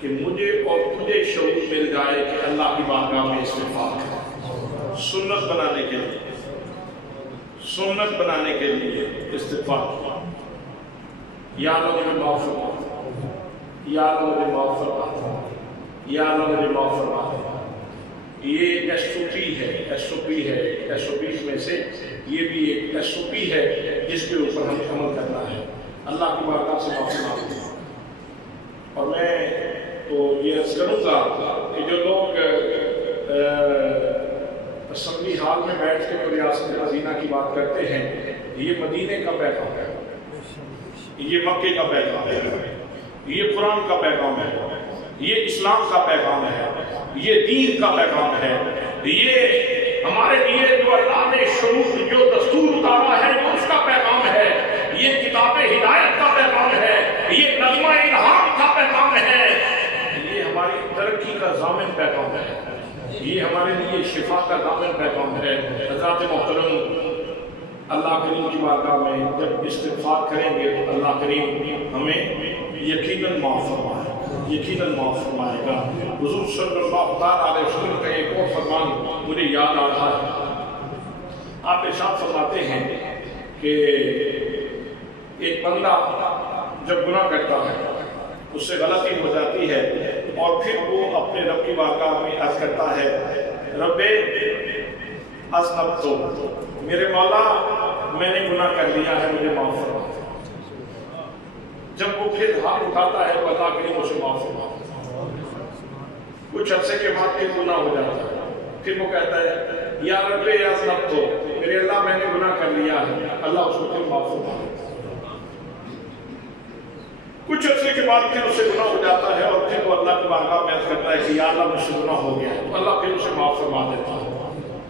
کہ مجھے اور تجھے شعور مل جائے کہ اللہ کی بارگاہ میں استغفار کریں. سنت بنانے کے لیے, سنت بنانے کے لیے استغفار. یا اللہ مجھے معاف فرما, یا اللہ مجھے معاف فرما, یا اللہ مجھے معاف فرما. یہ SOP ہے, SOP ہے, SOPs میں سے یہ بھی ایک SOP ہے جس کے اوپر ہم عمل کرنا ہے. اللہ کی بارگاہ سے معافی مانگتے ہیں. اور میں تو یہ عرض کروں گا کہ جو لوگ اسمبلی ہال میں بیٹھ کے تو ریاست مدینہ کی بات کرتے ہیں, یہ مدینے کا پیغام ہے, یہ مکے کا پیغام ہے, یہ قرآن کا پیغام ہے, یہ اسلام کا پیغام ہے, یہ دین کا پیغام ہے. یہ ہمارے لیے جو اللہ نے شروع جو دستور اتارا ہے وہ اس کا پیغام ہے. یہ کتاب ہدایت کا پیغام ہے, یہ نظم الہام کا پیغام یہ ہمارے لیے شفا کا دامن پیغام ہے۔ حضرات محترم، اللہ کریم کی بارگاہ میں جب استغفار کریں گے تو اللہ کریم ہمیں یقیناً معاف فرمائے گا، یقیناً معاف فرمائے گا۔ حضور صلی اللہ علیہ وسلم کا ایک اور فرمان مجھے یاد آ رہا ہے۔ آپ ارشاد فرماتے ہیں کہ ایک بندہ جب گناہ کرتا ہے، اس سے غلطی ہو جاتی ہے اور پھر وہ اپنے رب کی بارگاہ میں عرض کرتا ہے، رب اذنبت، میرے مولا میں نے گناہ کر لیا ہے، مجھے معاف فرما۔ جب وہ پھر ہاتھ اٹھاتا ہے تو اللہ کریم اسے معاف فرما۔ کچھ عرصے کے بعد پھر گناہ ہو جاتا ہے، پھر وہ کہتا ہے یا رب اذنبت، میرے اللہ میں نے گناہ کر لیا ہے، اللہ اس کو پھر معاف فرما۔ کچھ عرصے کے بعد پھر اسے گناہ ہو جاتا ہے اور پھر وہ اللہ کی بارگاہ میں عرض کرتا ہے کہ یا اللہ مجھ سے گناہ ہو گیا ہے، تو اللہ پھر اسے معاف فرما دیتا ہے۔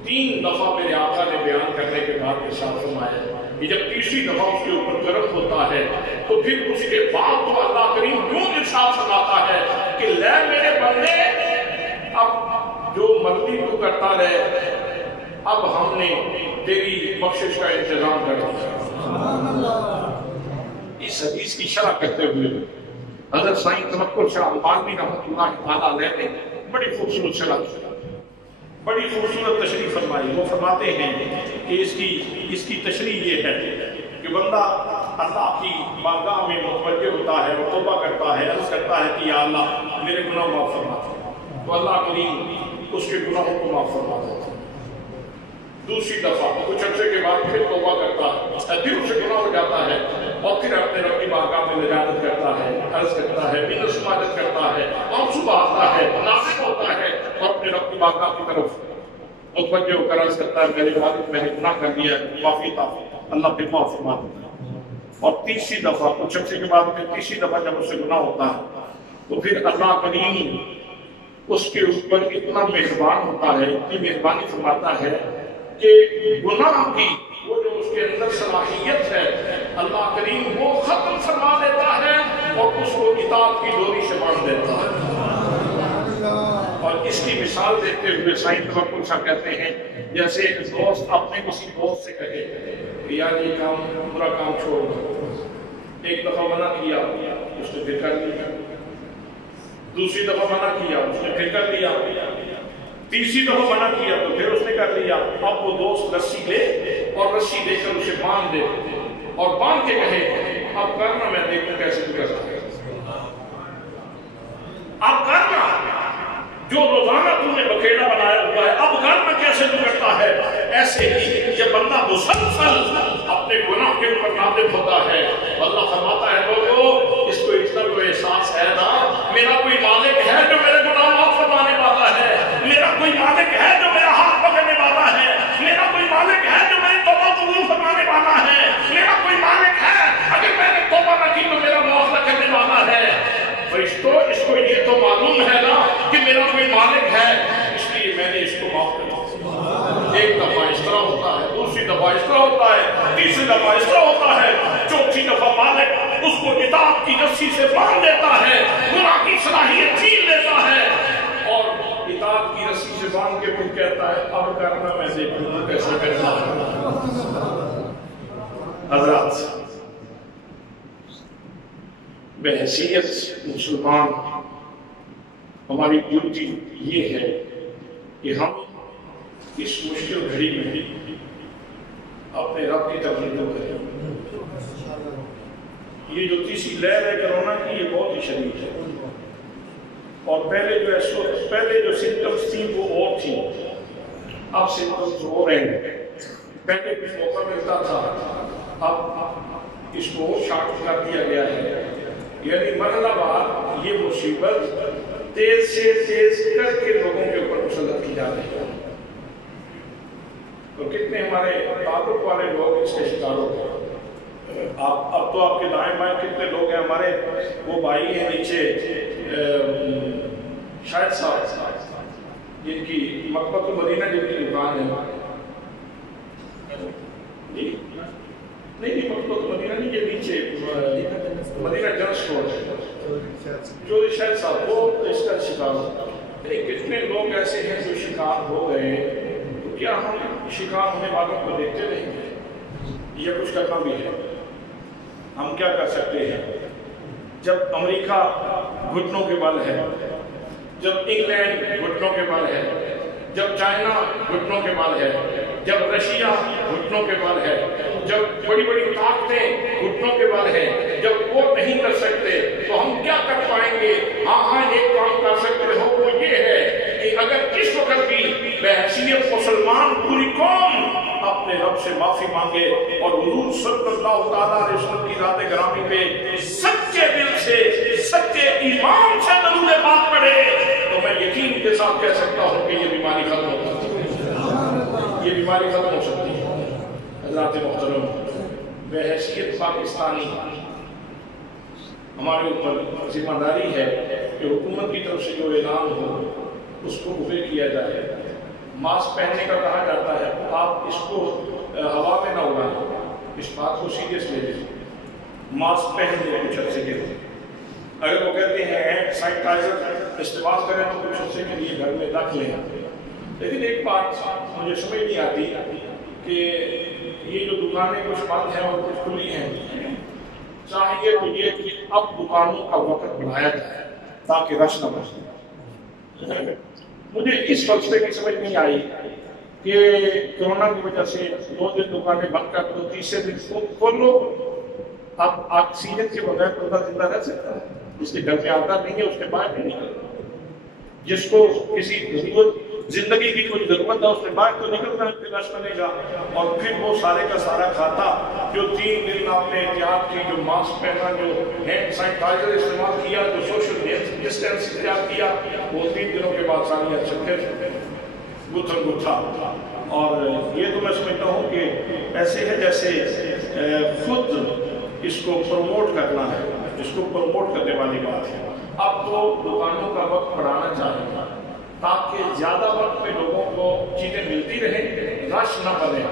3 دفعہ میرے آقا نے بیان کرنے کے بعد ارشاد فرمایا کہ جب تیسری دفعہ اس کے اوپر گرم ہوتا ہے تو پھر اس کے بعد تو اللہ کریم کیوں ارشاد فرماتا ہے کہ لے میرے بندے، اب جو مرضی تو کرتا رہے، اب ہم نے تیری بخشش کا انتظام کر دیا۔ اس حدیث کی شرح کرتے ہوئے حضرت سائیں تمکن شاہ البانی رحمۃ اللہ تعالیٰ علیہ نے بڑی خوبصورت شرح، بڑی خوبصورت تشریح فرمائی۔ وہ فرماتے ہیں کہ اس کی تشریح یہ ہے کہ بندہ اللہ کی بارگاہ میں متوجہ ہوتا ہے اور توبہ کرتا ہے، عرض کرتا ہے کہ یا اللہ میرے گناہ معاف فرما دے، تو اللہ کریم اس کے گناہوں کو معاف فرما دیتا ہے۔ دوسری دفعہ کچھ عرصے کے بعد پھر توبہ کرتا ہے، پھر اسے گناہ ہو جاتا ہے اور پھر اپنے رب کی بارگاہ میں لجاجت کرتا ہے، عرض کرتا ہے، منت سماجت کرتا ہے، آنسو بہاتا ہے، ناصح ہوتا ہے اور اپنے رب کی بارگاہ کی طرف متوجہ ہو کر عرض کرتا ہے میرے والد میں نے گناہ کر لیا ہے، معافی تعالی، اللہ پھر معاف فرما دیتا ہے۔ اور تیسری دفعہ کچھ عرصے کے بعد پھر تیسری دفعہ جب اس سے گناہ ہوتا ہے تو پھر اللہ کریم اس کے اوپر اتنا مہربان ہوتا ہے، اتنی مہربانی فرماتا ہے کہ گناہ کی وہ جو اس کے اندر صلاحیت ہے اللہ کریم وہ ختم فرما دیتا ہے اور اس کو اطاعت کی ڈوری سے باندھ دیتا ہے۔ اور اس کی مثال دیتے ہوئے سائیں تمکن شاہ کہتے ہیں جیسے ایک دوست اپنے کسی دوست سے کہے کہ یار یہ کام برا کام چھوڑ دو، ایک دفعہ منع کیا اس نے پھر کر لیا، دوسری دفعہ منع کیا اس نے پھر کر لیا، تیسری دفعہ منع کیا تو پھر اس نے کر لیا۔ اب وہ دوست رسی لے اور رسی لے کر اسے باندھ دے اور باندھ کے کہے اب کرنا، میں دیکھوں کیسے تو کرتا ہے، اب کرنا جو روزانہ تم نے بکیڑا بنایا ہوا ہے، اب کرنا کیسے تو کرتا ہے۔ ایسے ہی جب بندہ مسلسل اپنے گناہ کے اوپر نادم ہوتا ہے، اللہ فرماتا ہے لوگوں اس کو اتنا تو احساس ہے نا میرا کوئی مالک ہے جو میرے گناہ معاف فرمانے والا ہے، میرا کوئی مالک ہے جو میرا ہاتھ پکڑنے والا ہے، میرا کوئی مالک ہے جو میری توبہ قبول فرمانے والا ہے، میرا کوئی مالک ہے اگر میں نے توبہ نہ کی تو میرا معاف کرنے والا ہے۔ فرشتوں اس کو یہ تو معلوم ہے نا کہ میرا کوئی مالک ہے، اس لیے میں نے اس کو معاف کر دیا۔ ایک دفعہ اس طرح ہوتا ہے، دوسری دفعہ اس طرح ہوتا ہے، تیسری دفعہ اس طرح ہوتا ہے، چوتھی دفعہ مالک اس کو اطاعت کی رسی سے باندھ دیتا ہے، گناہ کی صلاحیت چھین لیتا ہے اور اطاعت کی رسی سے باندھ کے پھر کہتا ہے اب کرنا، میں دیکھوں کیسے کرنا ہے۔ حضرات بحیثیت مسلمان ہماری ڈیوٹی یہ ہے کہ ہم اس مشکل گھڑی میں اپنے رب کی تقریر کریں۔ یہ جو تیسری لہر ہے کرونا کی یہ بہت ہی شدید ہے اور پہلے جو سمپٹمز تھیں وہ اور تھیں، اب سمپٹمز اور ہیں۔ پہلے کچھ موقع ملتا تھا، اب اس کو شارٹ کر دیا گیا ہے، یعنی مرحلہ وار یہ مصیبت تیز سے تیز کر کے لوگوں کے اوپر مسلط کی جا رہی ہے۔ تو کتنے ہمارے تعلق والے لوگ اس کے شکار ہو گئے۔ اب تو آپ کے دائیں بائیں کتنے لوگ ہیں، ہمارے وہ بھائی ہیں نیچے شاید صاحب جن کی مکتبۃ المدینہ جن کی دکان ہے، نہیں مکتبۃ المدینہ نہیں، یہ نیچے مدینہ جنرل اسٹور ہے، جو شاید صاحب وہ اس کا شکار ہو۔ کتنے لوگ ایسے ہیں جو شکار ہو گئے، تو کیا ہم شکار ہونے والوں کو دیکھتے رہیں گے؟ یہ کچھ کرنا بھی ہے۔ ہم کیا کر سکتے ہیں؟ جب امریکہ گھٹنوں کے بل ہے، جب انگلینڈ گھٹنوں کے بل ہے، جب چائنا گھٹنوں کے بل ہے، جب رشیا گھٹنوں کے بل ہے، جب بڑی بڑی طاقتیں گھٹنوں کے بل ہے، جب وہ نہیں کر سکتے تو ہم کیا کر پائیں گے؟ ہاں ایک کام کر سکتے ہو، وہ یہ ہے کہ اگر اس وقت بھی بحیثیت مسلمان پوری قوم اپنے رب سے معافی مانگے اور حضور صلی اللہ تعالیٰ علیہ وسلم کی ذات گرامی پہ سچے دل سے، سچے ایمان سے درود پاک پڑھے، تو میں یقین کے ساتھ کہہ سکتا ہوں کہ یہ بیماری ختم ہو سکتی ہے، یہ بیماری ختم ہو سکتی ہے۔ حضرات محترم، بحیثیت پاکستانی ہمارے اوپر ذمہ داری ہے کہ حکومت کی طرف سے جو اعلان ہو اس کو اوبے کیا جائے۔ ماسک پہننے کا کہا جاتا ہے، آپ اس کو ہوا میں نہ اڑائیں، اس بات کو سیریس لے لیں، ماسک پہن لیں کچھ عرصے کے لیے۔ اگر وہ کہتے ہیں ہینڈ سینیٹائزر استعمال کریں تو کچھ عرصے کے لیے گھر میں رکھ لیں۔ لیکن ایک بات مجھے سمجھ نہیں آتی کہ یہ جو دکانیں کچھ بند ہیں اور کچھ کھلی ہیں، چاہیے تو یہ کہ اب دکانوں کا وقت بڑھایا جائے تاکہ رش نہ بچے۔ مجھے اس فلسفے کی سمجھ نہیں آئی کہ کورونا کی وجہ سے 2 دن دکانیں بند کر دو، تیسرے دن کھول لو۔ اب آکسیجن کے بغیر بندہ زندہ رہ سکتا ہے؟ جس کے گھر میں آتا نہیں ہے اس کے باہر نہیں نکلتا، جس کو کسی زندگی کی کوئی ضرورت ہے اس نے باہر تو نکلنا ہے، پھر رش بنے گا، اور پھر وہ سارے کا سارا کھاتا جو 3 دن آپ نے احتیاط کی، جو ماسک پہنا، جو ہینڈ سینیٹائزر استعمال کیا، جو سوشل ڈسٹینس اختیار کیا، وہ 3 دنوں کے بعد ساری پھر گتھم گتھا۔ اور یہ تو میں سمجھتا ہوں کہ ایسے ہے جیسے خود اس کو پروموٹ کرنا ہے، اس کو پروموٹ کرنے والی بات ہے۔ اب تو دکانوں کا وقت بڑھانا چاہیے تاکہ زیادہ وقت میں لوگوں کو چیزیں ملتی رہیں، رش نہ بنے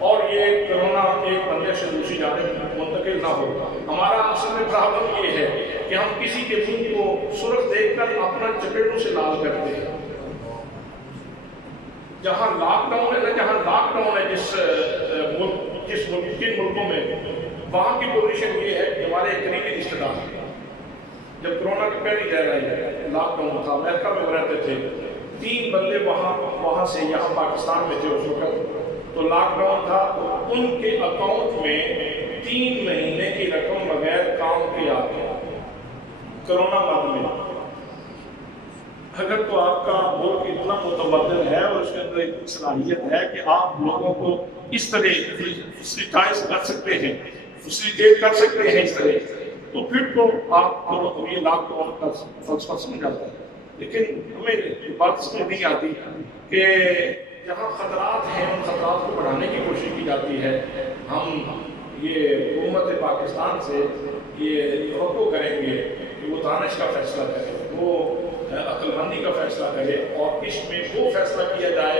اور یہ کورونا ایک بندے سے دوسری جانب منتقل نہ ہو۔ ہمارا اصل میں پرابلم یہ ہے کہ ہم کسی کے منہ کو سرخ دیکھ کر اپنا چپیٹوں سے لال کرتے ہیں۔ جہاں لاک ڈاؤن ہے جن ملکوں میں، وہاں کی پوزیشن یہ ہے کہ ہمارے قریبی رشتے دار، جب کورونا کی پہلی لہر آئی، لاک ڈاؤن تھا، امریکہ میں وہ رہتے تھے، 3 بندے وہاں سے یہاں پاکستان میں تھے اس وقت، تو لاک ڈاؤن تھا، ان کے اکاؤنٹ میں 3 مہینے کی رقم بغیر کام کے آ گیا کورونا بعد میں۔ اگر تو آپ کا ملک اتنا متمدن ہے اور اس کے اندر اتنی صلاحیت ہے کہ آپ لوگوں کو اس طرح فیسیلیٹائز کر سکتے ہیں، فیسیلیٹیٹ کر سکتے ہیں اس طرح، تو پھر تو آپ کو یہ لاک ڈاؤن کا فلسفہ سمجھ آتا ہے۔ لیکن ہمیں یہ بات سمجھ نہیں آتی کہ جہاں خطرات ہیں ان خطرات کو بڑھانے کی کوشش کی جاتی ہے۔ ہم یہ حکومت پاکستان سے یہ توقع کریں گے کہ وہ دانش کا فیصلہ کرے، وہ عقل مندی کا فیصلہ کرے، اور اس میں وہ فیصلہ کیا جائے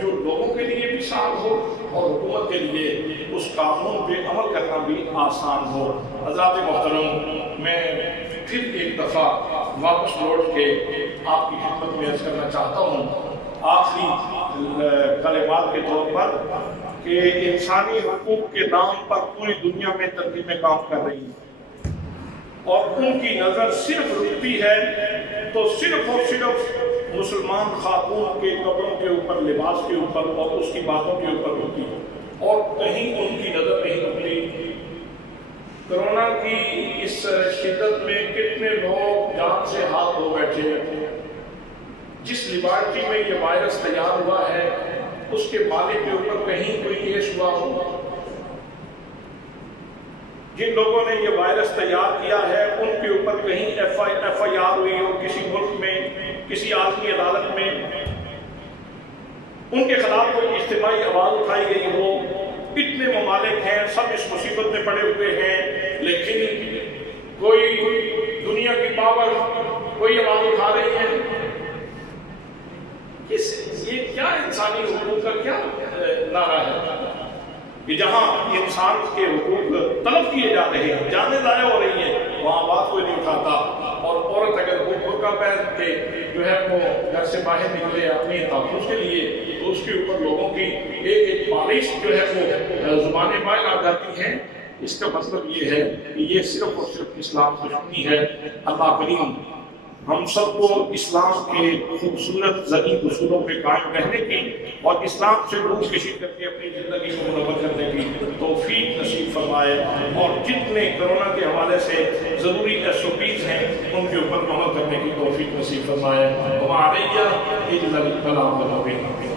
جو لوگوں کے لیے بھی صاف ہو اور حکومت کے لیے اس قانون پہ عمل کرنا بھی آسان ہو۔ حضرات محترم، میں پھر ایک دفعہ واپس لوٹ کے آپ کی خدمت میں عرض کرنا چاہتا ہوں آخری کلمات کے طور پر کہ انسانی حقوق کے نام پر پوری دنیا میں تنظیمیں کام کر رہی ہیں، اور ان کی نظر صرف رکتی ہے تو صرف اور صرف مسلمان خاتون کے کپڑوں کے اوپر، لباس کے اوپر اور اس کی باتوں کے اوپر ہوتی ہے، اور کہیں ان کی نظر نہیں رکتی۔ کورونا کی اس شدت میں کتنے لوگ جان سے ہاتھ دھو بیٹھے ہیں۔ جس لیبارٹری میں یہ وائرس تیار ہوا ہے اس کے مالک کے اوپر کہیں کوئی کیس ہوا ہو؟ جن لوگوں نے یہ وائرس تیار کیا ہے ان کے اوپر کہیں ایف آئی آر ہوئی ہو کسی ملک میں، کسی عالمی عدالت میں، ان کے خلاف کوئی اجتماعی آواز اٹھائی گئی ہو؟ اتنے ممالک ہیں، سب اس مصیبت میں پڑے ہوئے ہیں، لیکن کوئی دنیا کی پاور کوئی آواز اٹھا رہی ہے؟ یہ کیا انسانی حقوق کا کیا نعرہ ہے کہ جہاں انسان کے حقوق طلب کیے جا رہے ہیں، جانیں ضائع ہو رہی ہیں، وہاں بات کوئی نہیں اٹھاتا، اور عورت اگر برقع پہن کے جو ہے وہ گھر سے باہر نکلے اپنے تحفظ کے لیے، تو اس کے اوپر لوگوں کی ایک ایک بارش جو ہے وہ زبانیں مائل آ جاتی ہیں. اس کا مطلب یہ ہے کہ یہ صرف اور صرف اسلام دشمنی ہے. اللہ کریم ہم سب کو اسلام کے خوبصورت ذریعہ اصولوں پہ قائم رہنے کی اور اسلام سے روح کشی کر کے اپنی زندگی کو منور کرنے کی توفیق نصیب فرمائے، اور جتنے کرونا کے حوالے سے ضروری SOPs ہیں ان کے اوپر عمل کرنے کی توفیق نصیب فرمائے. وما علیہ الا البلاغ المبین.